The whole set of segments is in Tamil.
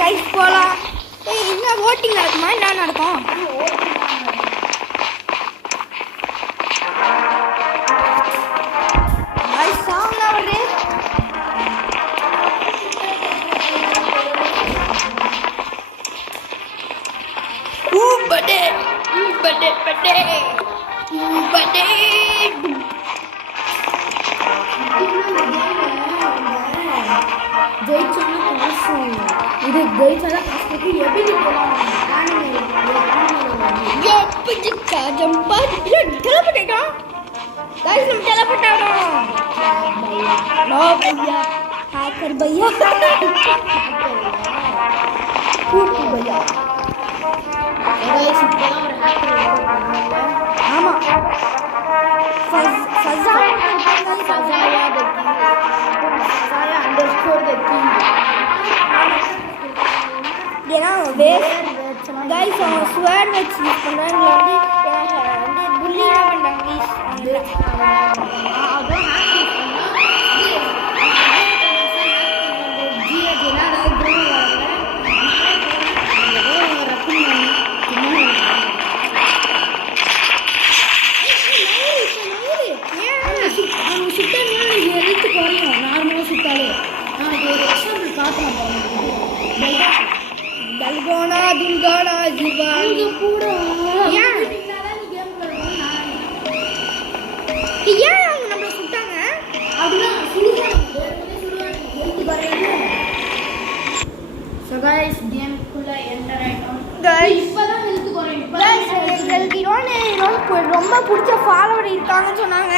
கைஸ் போகலாம். என்ன ஓட்டிங் நடக்குமா? என்ன நடக்கும்? சாங்லாம் வருது. இது ஜெயிச்சாதான் கஷ்டத்துக்கு எப்படி போகலாம். ஆமா ஏன்னா கைஸ் அவங்க ஸ்வேர் வச்சு யூஸ் பண்ணுறாங்க. வந்து புல்லிங்காக பண்ணுறாங்க. दलगोना दुलगाना जीवानी पूरा यार அவங்க நம்மள சுட்டாங்க. அதுதான் சுடுவாங்க எழுதி பாருங்க. சோ गाइस கேம் குள்ள என்டர் ஆயிட்டோம். गाइस இப்பதான் எழுதி போறேன். गाइस எனக்கு ரொம்ப பிடிச்ச ஃபாலோவர் இருக்காங்கன்னு சொன்னாங்க.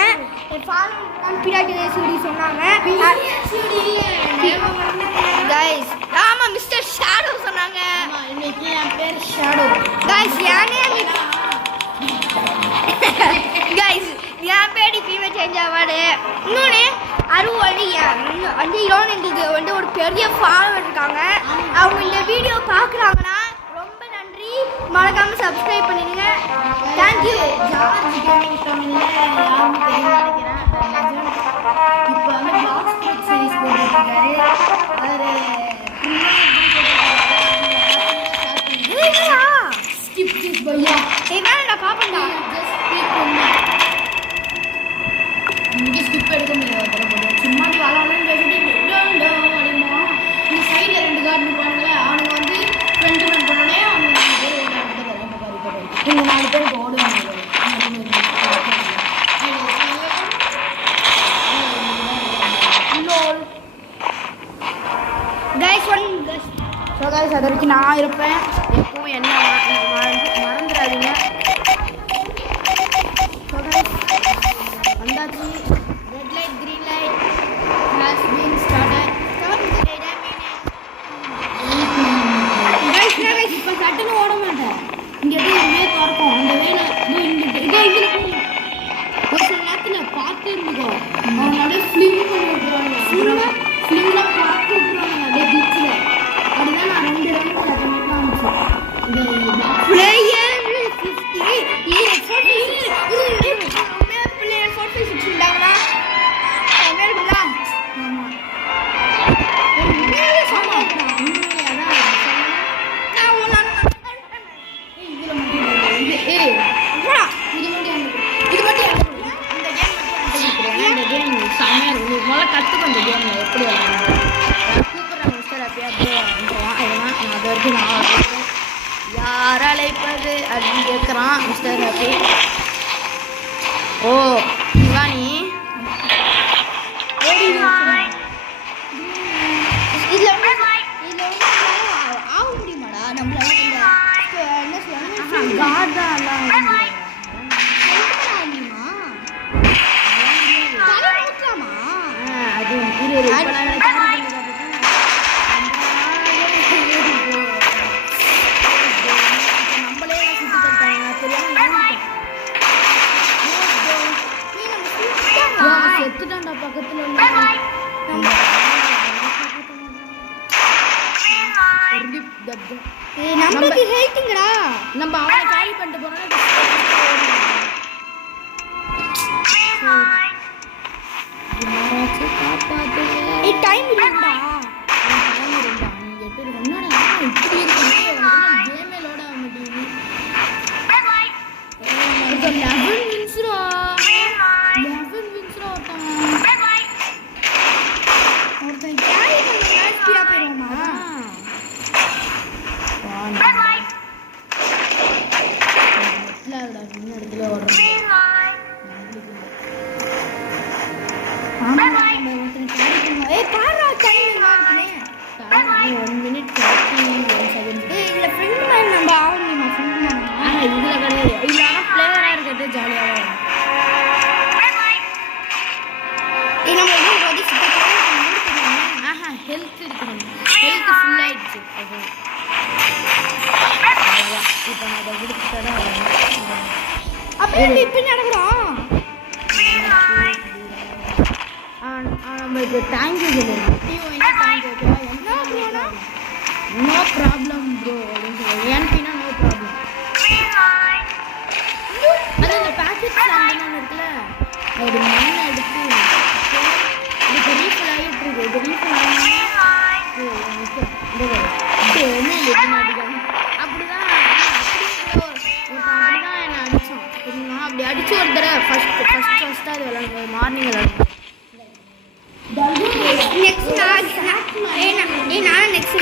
ஃபாலோவர் பிராட்டி சொல்லி சொன்னாங்க. गाइस ஆமா மிஸ்டர் ஷேடோ சொன்னாங்க. ஆமா இன்னைக்கு என் பேர் ஷேடோ. गाइस யானே गाइस என் பேர் இப்பவே சேஞ்ச் ஆவாடு. இன்னொன்னு வந்து இரோனுக்கு வந்து ஒரு பெரிய ஃபாலோவர் இருக்காங்க. அவங்க இந்த வீடியோ பார்க்குறாங்கன்னா ரொம்ப நன்றி. மறக்காம சப்ஸ்கிரைப் பண்ணிடுங்க. தேங்க்யூ. இப்போ வந்து பிளாக் ஸ்பிரிட் சீரிஸ் போட்டுருக்காரு. சும்மா நீ சைட்ல 2 கார்டு போனாங்க. அவனுக்கு வந்து 20 ரன் பண்ணனே அவங்க 4 பேர் ஓடுவாங்க. ஸோ கைஸ் அது வரைக்கும் நான் இருப்பேன். எப்பவும் என்ன மறந்துடாதீங்க. ஸோ கைஸ் வந்தாச்சு. Red light green light has been started. Guys இப்போ சட்டுன்னு ஓட மாட்டேன். இங்கே எதுவுமே திறக்கும். அந்த வேலை ஒரு சில நேரத்தில் பார்த்து இருந்துக்கோ. அவனோட ஃபிலிம் பண்ணி விட்டுருவாங்க. ஃபிலிமில் பார்த்து விட்டுருவாங்க அதே பீச்சில். அதுதான் நான் 2 ரன் கற்றுக்கொண்ட கேம் எப்படி கூப்பிட்றாங்க மிஸ்டர் அப்படியே அது வரைக்கும் நான் யார் அழைப்பது அப்படின்னு கேட்குறான் மிஸ்டர் ஹாப்பி. ஓ சிவானி இதில் ஆக முடியுமாடா நம்மளால? என்ன சொல்லுவாங்க கார்டாலாம் அது நம்மளே சுற்றி தட்டாங்க தெரியாம செத்துட்டான்டா பக்கத்தில் நம்மளுக்கு ஹெல்த்துங்கடா. நம்ம அவனை கேரி பண்ணிட்டு போறோம். டைம் இல்லடா. இடத்துல வரும். ஏய் பாரா டைம் மார்க்னே 1 minute 31 seconds. ஏய் இல்ல ஃப்ரெண்ட் மேன் நம்ம ஆவணுமா ஃப்ரெண்ட் மேன் இதுல கிடையாது. இல்ல பிளேயரா இருக்கிறது ஜாலியா இருக்கும். ஏய் நம்ம இன்னும் பாதி ஹெல்த் இருக்கணும். ஹெல்த் ஃபுல் ஆயிடுச்சு. இப்போ நான் அதை விடுத்துட்டா அப்படியே இப்ப நடக்குறோம். நம்ம இப்போ தேங்க்யூ சொல்லுவோம். நோ ப்ராப்ளம் ப்ரோ அப்படின்னு சொல்லுவோம். ஏன்ட்டினா நோ ப்ராப்ளம். அது அந்த பேக்கெட் சாண்டன்னு ஒன்று இருக்குல்ல, அது மண்ணை எடுத்து இது ரீஃபில் ஆகிட்டு இருக்கு. இது ரீஃபில் ஆகினா அப்படிதான் என்னை அடித்தோம். சரிங்களா, அப்படி அடித்து ஒரு தடவை ஃபஸ்ட்டு அது விளாடுவோம். மார்னிங் விளாடுவோம். நெக்ஸ்ட் நான் நெக்ஸ்ட்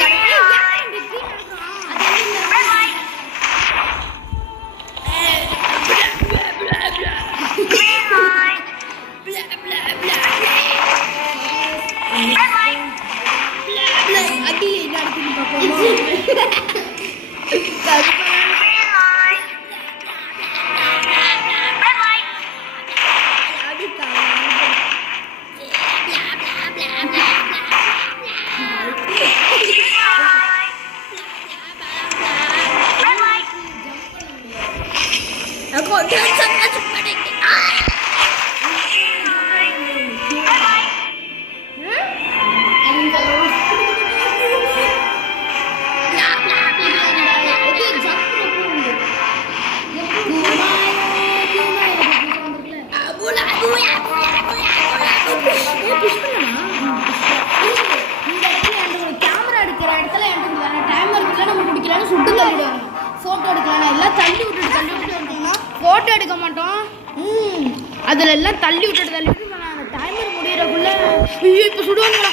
கேமரா எடுக்கிற இடத்துல எனக்கு டைமர் நம்ம குடிக்கலாம்னு சுட்டு தள்ளிடுவாங்க. ஃபோட்டோ எடுக்கலாம் எல்லாம் தள்ளி விட்டுட்டு வந்தீங்கன்னா ஃபோட்டோ எடுக்க மாட்டோம். அதில் எல்லாம் தள்ளி விட்டுட்டு அந்த டைமர் முடியறக்குள்ள ஐயோ இப்போ சுடுவாங்களா?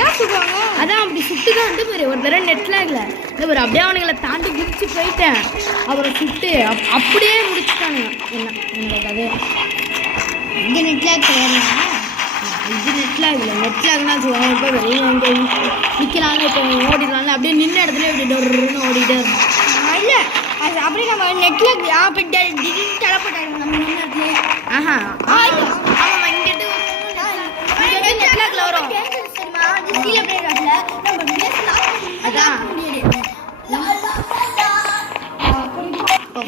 ஏன் சுடுவாங்க? அதான் அப்படி சுட்டு தான் வந்து பாரு ஒரு தடவை நெட்டில் இல்லை ஒரு அப்படியே அவனுங்களை தாண்டி குதிச்சு போயிட்டேன். அவரை சுட்டு அப்படியே முடிச்சுட்டானுங்க. என்னோட கதை இந்த நெட்லாக் கிடையாது. இது நெட்லாக் இல்லை. நெட்லாக்னா சொல்லுவாங்க இப்போ வெளியே அங்கே நிற்கிறாங்க, இப்போ ஓடிடலாம்ல, அப்படியே நின்ன இடத்துல இப்படி டொருன்னு ஓடிட்டே இருக்கும். இல்லை அது அப்படியே நம்ம நெட்லாக் அப்போ திடீர்னு தலைப்பட்டாங்க நம்ம நின்ன இடத்துல. ஆமாம் இங்கிட்டு நெட்லாக்ல வரும். அதான்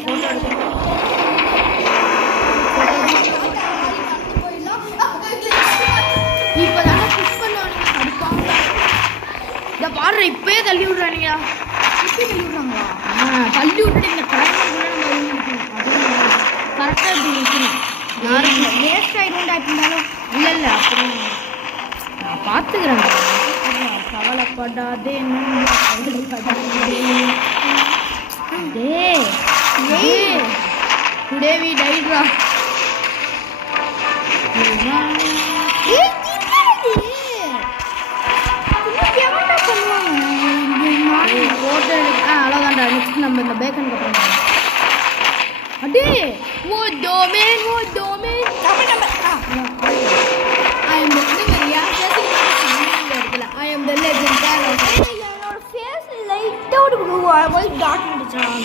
ஃபோட்டோ எடுக்கணும். இப்போதானே புஷ் பண்ணுவானுங்க அடிப்பாங்க. இதை பாடுற இப்பயே தள்ளி விட்றானுங்க. இப்பயே தள்ளி விட்றாங்களா? தள்ளி விட்டுட்டு இந்த டைமர் கூட நம்ம இருக்கணும். கரெக்டாக இப்படி இருக்கணும். யாரும் வேஸ்ட் ஆகிடும்டா இருந்தாலும் இல்லை அப்படி நான் பார்த்துக்கிறேன். கவலைப்படாதே டுடே வி டைட்ரா. ஃபோட்டோ அவ்வளோதான்டா. நெக்ஸ்ட் நம்ம இந்த பேக்கன் கட்டுறோம். அடே ஓ டோமேன் I am the legend. என்னோட ஃபேஸ் லைட்டா ஒரு ஒயிட் டாட் வந்துச்சாங்க.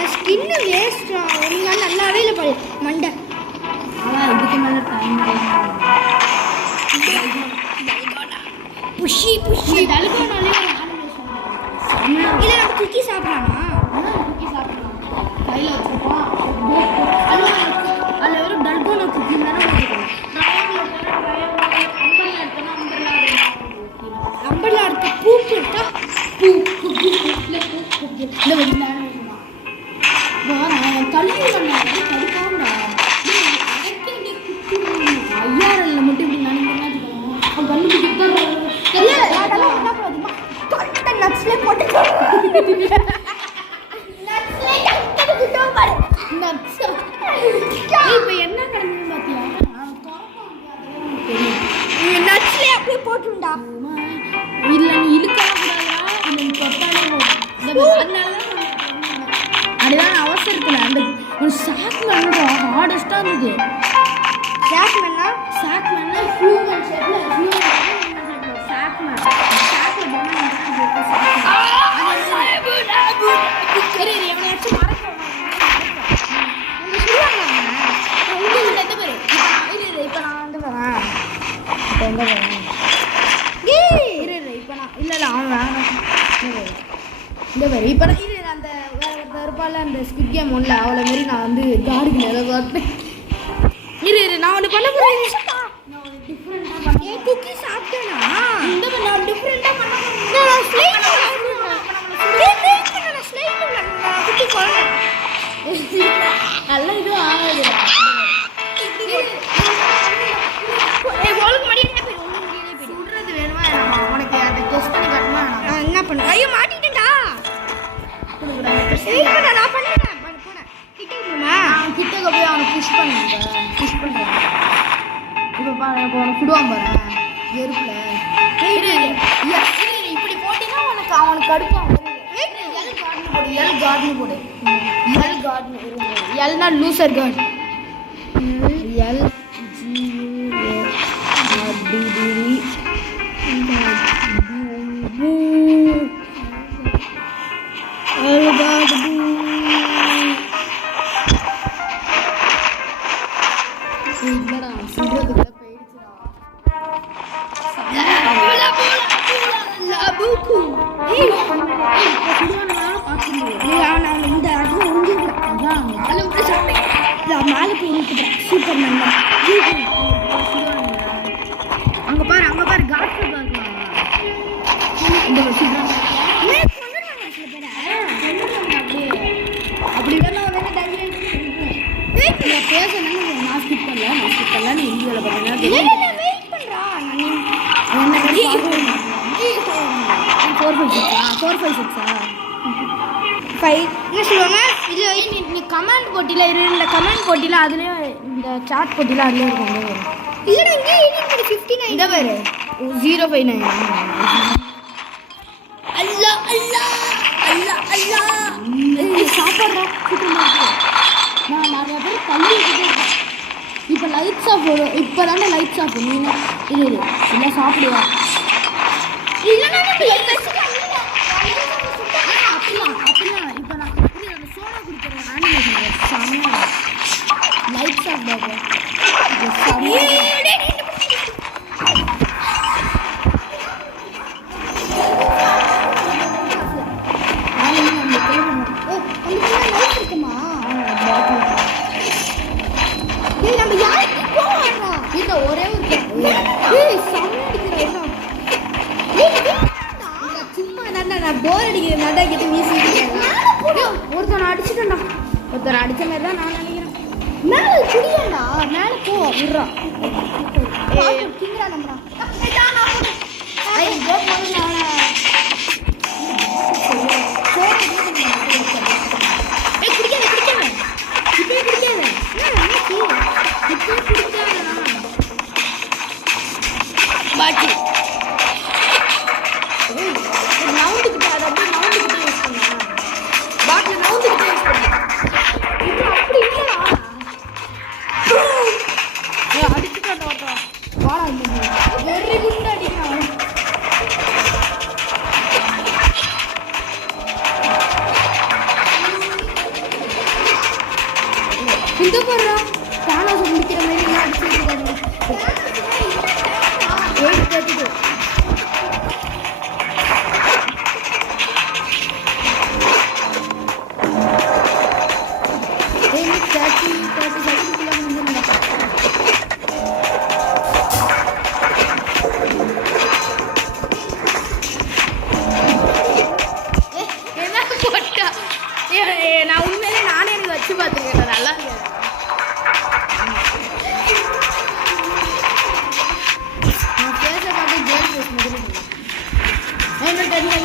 என் ஸ்கின் வேஸ்ட் நீங்க நல்லாவே இல்லை பாரு மண்டை. ஆனால் இதுக்கு மேலே டைம் புஷி டல்கோனாலே இல்லை நம்ம குக்கி சாப்பிட்றானா? குக்கி சாப்பிட்றான் கையில் வச்சுருப்போம். அதில் வெறும் டல்கோனா குக்கி தானே வச்சுருக்கோம். அம்பர்லா இருக்கு. பூ போட்டா பூ இந்த தள்ளி கடுப்பாண்டா ஐயாரில் மட்டும் இப்படி நினைக்கிறேன். நட்ஸ்லேயே போட்டு இப்போ என்ன நடந்ததுன்னு பார்த்தியா? நட்ஸ்லேயே அப்படியே போட்டுண்டா. இல்லை நீ இழுக்கலாம் கூடாதா? இல்லை நீ தொட்டாலே போதும். தான் இருந்தது. சாக்மேன்னா சாக்மேன்னா ஹியூமன் ஷேப்ல சாக்மேன் சரி எவனாச்சும் மறக்க இப்போ நான் வந்து வரேன். இப்போ எங்க வரேன்? இப்போ நான் இல்லை அவன் வேணாம். இந்த மாதிரி இப்போ இது அந்த இருப்பால அந்த ஸ்கிட் கேம் ஒன்றில் அவளை மாரி நான் வந்து கார்டுக்கு நிலை பார்த்தேன். நான் ஒன்று பண்ண போகிறேன். குக்கி சாப்பிட்டேனா இந்த மாதிரி நான் டிஃப்ரெண்டாக பண்ண நல்ல இதுவும் ஆகாது. சொல்றது வேணுமா உனக்கு அதை டெஸ்ட் பண்ணி காட்டுமா? என்ன பண்ண? ஐயோ மாட்டிட்டேன்டா. நான் பண்ணேன் போனேன் கிட்டக்க போய் அவனை புஷ் பண்ணுறேன். இப்போ இப்போ அவனை சுடுவான் பாரு வெறுப்பில். இப்படி போட்டிங்கன்னா அவனுக்கு கடுப்பான். எல் கார்டன் போடு. எல்னா லூசர் கார்டு. எல் இல்லடா சொல்றதுக்குள்ள போயிடுச்சுடா. அங்க பாரு காட்டு அப்படி பேசணும். நான் ஸ்கிப் பண்ணல நீ இந்தியாவில் பார்த்தீங்கன்னா 5 என்ன சொல்லுவாங்க? இது நீ கமெண்ட் போட்டியில் இந்த கமெண்ட் போட்டியில் அதுலேயும் இந்த சாட் போட்டியில் அதுலேயும் இருக்கும். இல்லடா இங்கே 59 இந்த பேர் 059. அல்லா அல்லா அல்லா அல்லா சாப்பிட்றா நான் நிறைய பேர் தள்ளி இப்போ லைட்ஸ் ஆஃப் வரும். இப்போ தானே லைட்ஸ் ஆஃப் நீ இது இல்லை சாப்பிடுவா இல்லைன்னா அப்படிலாம் இப்போ நான் அந்த சோடா குடிக்கிறேன் ஆனிமேஷன் செம்மையாக லைட்ஸ் ஆஃப் பாப்பா ஒரே ஒரு சும்மா நான் போர் அடிக்கிறேன். நல்லா கிட்ட வீசிட்டு ஒருத்தனை அடிச்சுட்டேன்டா. ஒருத்தனை அடிச்ச மாதிரி தான் நான் நினைக்கிறேன். மேலே குடியேண்டா மேலே போ விடுறான். பாட்டி நவுண்டுக்கிட்ட அதை அப்படியே நவுண்டுக்கிட்டே யூஸ் பண்ணேன். பாட்டில் நவுண்டுக்கிட்டே யூஸ் பண்ணேன். அப்படி இல்லைடா அடிச்சுட்டா வாடா வெறி குண்டு அடிக்கிறான். இந்த போடுறா தானாசை முடிக்கிற மாதிரி அடிச்சுட்டு இருக்காங்க. நான் உண்மையிலே நானே எனக்கு வச்சு பார்த்துருக்கேன். நல்லா இருக்கேன். நான் பேச பார்த்து கேம் பேச முதல்ல என்ன தெரியும்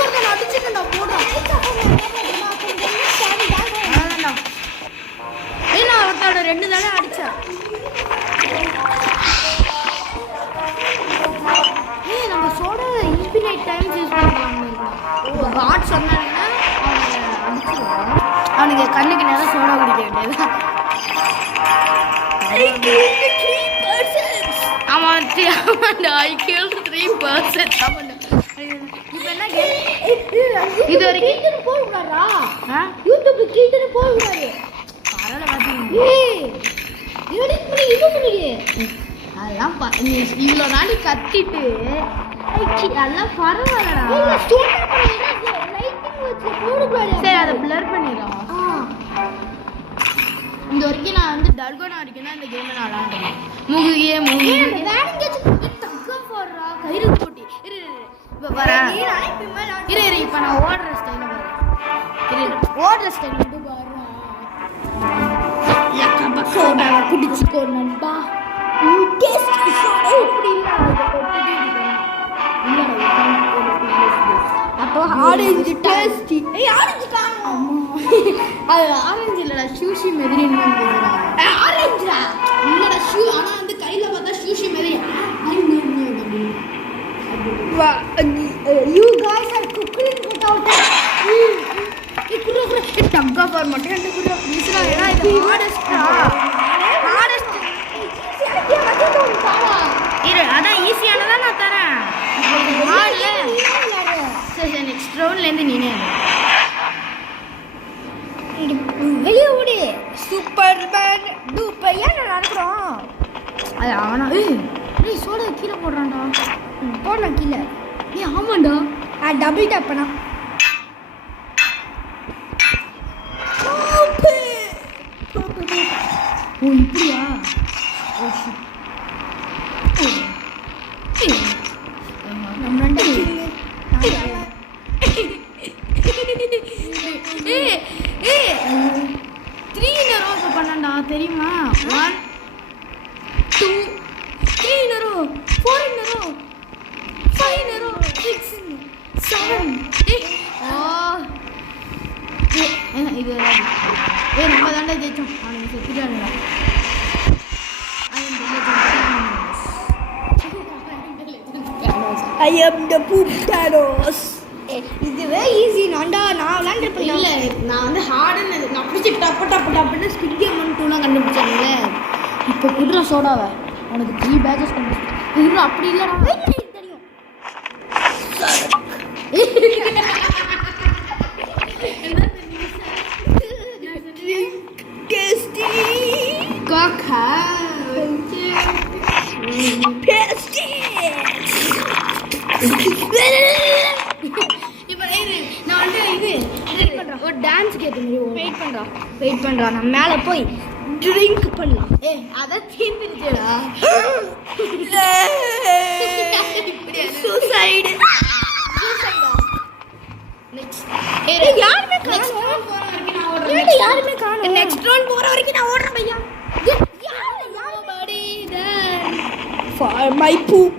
ஒருத்தன் அடிச்சுட்டா போடுறான். நான் ஒருத்தோட 2 தானே அடித்தேன். நம்ம சோடா இன்ஃபினைட் டைம்ஸ் யூஸ் பண்ணுவாங்க. காட் சொன்னாங்கன்னா அவங்க அடிச்சிருவாங்க. ஆமாண்டா ஐ கில்ட் 3%. ஆமாண்டா. இப்போ என்ன கேம் இது வரைக்கும் கீட்டர் போடுறாரா ஆ யூடியூப் கீட்டர் போடுறாரு பரவாயில்ல பாத்தீங்க. ஏய் எடிட் பண்ணி இது பண்ணிடு அதெல்லாம் நீ இவ்வளோ நாளைக்கு கத்திட்டு அதெல்லாம் பரவாயில்லடா. இல்ல ஸ்டோர் பண்ணி லைட்டிங் வச்சு போடுறாரு. சரி அதை பிளர் பண்ணிடலாம். இந்த வரைக்கும் நான் வந்து டல்கோனா வரைக்கும் தான் இந்த கேமை நான் விளாண்டுறேன். முகுகியே தக்கா போடுறா கயிறு போட்டி. இரு இப்போ வரேன். இரு இப்போ நான் ஓடுற ஸ்டைல வரேன். ஓடுற ஸ்டைல் மட்டும் பாருடா. லக்கா பக்கோடா குடிச்சுக்கோ நண்பா. டேஸ்ட் இப்படி அப்போ ஆரஞ்சு டேஸ்டி. ஏய் ஆரஞ்சு காணோம். அது ஆரஞ்சு இல்லடா சூஷி மாதிரி இருந்துதுடா. ஆரஞ்சுடா இல்லடா ஷூ. ஆனா வந்து கையில பார்த்தா சூஷி மாதிரி. you guys are cooking without தங்கா பார் மட்டும் ரெண்டு குரு மிஸ்ரா ஏனா இது ஹார்டஸ்டா. ஹார்டஸ்ட் இரு அதான் ஈஸியானதா நான் தரேன். ஹார்ட்ல சரி நெக்ஸ்ட் ரவுண்ட்ல இருந்து நீனே வெளியே ஓடி சூப்பர்மேன் டூப்பர் ஏன் நடக்கிறோம் அது அவனா. ஏய் சோடா கீழே போடுறான்டா. போடலாம் கீழே. ஏய் ஆமாண்டா. டபுள் டேப் பண்ணா ஓ இப்படியா. Oh shit. நம்ம ரெண்டு ஏய் ஏய் 3 in a row பண்ணடா தெரியுமா. 1 2 3 in a row 4 in a row 5 in a row 6 7 இது நம்ம தாண்டா ஜெயிச்சோம். அவனுக்கு செத்துட்டானுடா. I am the poop Thanos. இதுவே ஈஸி நான்டா நான் விளையாண்டுருப்பேன். இல்லை நான் வந்து ஹார்டுன்னு நான் பிடிச்சி டப்புன்னு ஸ்குவிட் கேம் 2 கண்டுபிடிச்சாங்கல்ல. இப்போ குடுற சோடாவை உனக்கு 3 பேட்சஸ் கண்டுபிடிச்சேன். இது அப்படி இல்லைடா. தெரியும் டேஸ்டி காக்கா டேஸ்டி. இப்போ நான் வந்து இது ஒரு டான்ஸ்க்கு ஏற்ற மாதிரி வெயிட் பண்ணுறா நான் மேலே போய் ட்ரிங்க் பண்ணலாம். அதான் தீர்ந்துருச்சேடா. சூசைடு யாருமே காணோம். நெக்ஸ்ட் ரவுண்ட் போற வரைக்கும் நான் ஓடுறேன் பையா. For my poop.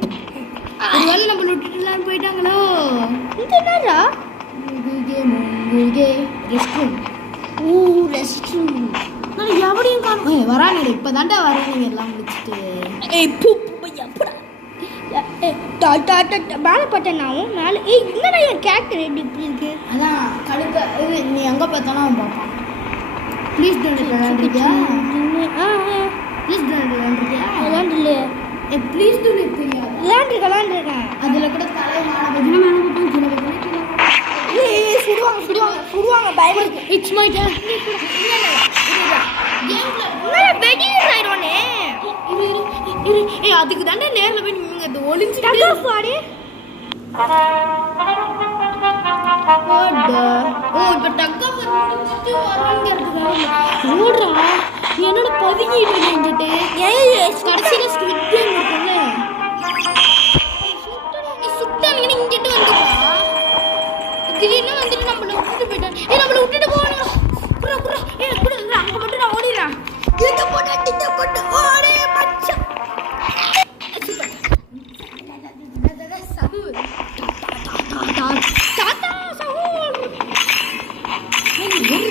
ஒருவேளை நம்ம விட்டுட்டுலாம் போயிட்டாங்களோ. இது என்னடா ரெஸ்ட் ரூம் நான் எவரையும் காணும். வராங்க இப்போ தாண்டா வரானுங்க எல்லாம் முடிச்சுட்டு. poop பையா போடா. மேலே பட்டனாவும் மேலே என்னடா என் கேரக்டர் எப்படி இருக்கு. அதான் கடுக்க இது நீ எங்கே பார்த்தாலும் அவன் பார்ப்பான். ப்ளீஸ் டோன்ட் விளையாண்டுருக்கியா. ப்ளீஸ் டோன்ட் விளையாண்டுருக்கியா. விளையாண்டுலையே. ப்ளீஸ் டோன்ட் தெரியாது. விளையாண்டுருக்கேன். அதில் கூட தலை மேலே பற்றினா மேலே பார்ப்பான் கீழே பார்த்தினா சுடுவாங்க பயமா. It's my turn. அதுக்கு தாண்டா நேரில் போய் நீங்க இந்த ஒளிஞ்சுட்டு இப்போ டக்கா முடிஞ்சிட்டு வராங்கிறதுக்காக ஓடுறா. என்னோட பதுங்கிட்டு இருந்துட்டு கடைசியில் ஸ்குவிட் கேம் இருக்குல்ல சுட்டானுங்க இங்கிட்டு வந்துப்பா. திடீர்னு வந்துட்டு நம்மளை விட்டுட்டு போயிட்டான். நம்மளை விட்டுட்டு போகணும். குறா குறா கூட அங்கே மட்டும் நான் ஓடிடுறேன். போட்டு ஓடே மச்சான்.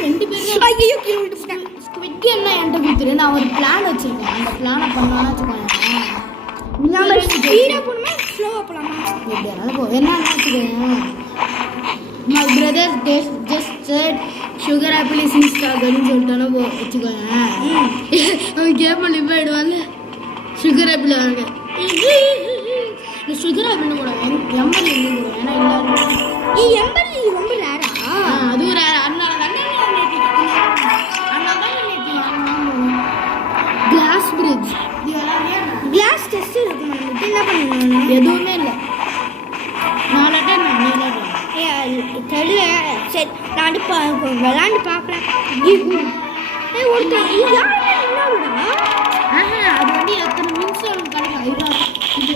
ரெண்டு பேரும் ஐயோ கீழே விட்டுட்டேன். ஸ்குவிட் கேம்னா என்கிட்ட கொடுத்துரு. நான் ஒரு பிளான் வச்சிருக்கேன். அந்த பிளானை பண்ணலான்னு வச்சுக்கோங்க. நம்ம ஸ்பீடாக போகணுமா ஸ்லோவாக போகலாமா. எப்படியாவது போ. என்னன்னு வச்சுக்கோங்க. My brother just said sugar apple is Instagram சொல்லிட்டானோ வச்சுக்கோங்க. அவன் கேம் பண்ணி போயிடுவாங்க. சுகர் ஆப்பிள் வாங்க இந்த சுகரா அப்படின்னு கூட எம்பல் இருந்து கூட ஏன்னா எல்லாரும் எம்பல் ரொம்ப ரேரா அதுவும் ரேர் அதனால தானே கிளாஸ் பிரிட்ஜ் கிளாஸ் டெஸ்ட் இருக்குமா இது என்ன பண்ணுவாங்க எதுவுமே இல்லை 4 அட்டன் தெரியல சரி நான் விளாண்டு பார்க்குறேன் ஒருத்தன் யாருடா அது வந்து எத்தனை நிமிஷம் கிடைக்கும் இது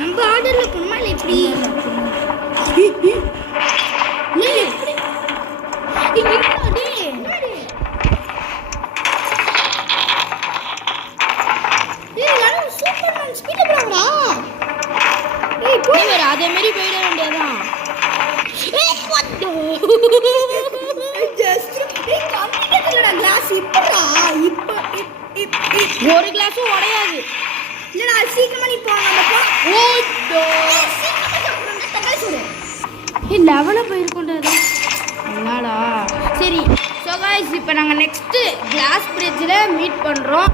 நம்ம ஆர்டர்ல போனோமா இல்லை எப்படி அதே மாதிரி போயிட வேண்டியதான் ஒரு கிளாஸும் உடையாது இல்லடா சீக்கிரமா நீ லெவலில் போயிருக்கோண்டா என்னடா சரி ஸோ கைஸ் இப்போ நாங்கள் நெக்ஸ்ட்டு கிளாஸ் பிரிட்ஜில் மீட் பண்ணுறோம்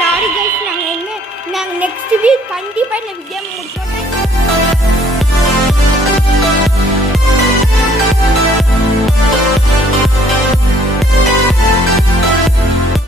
சாரி கைஸ் நாங்கள் நெக்ஸ்ட் வீக் கண்டிப்பாக இந்த வீடியோ முடிச்சோம்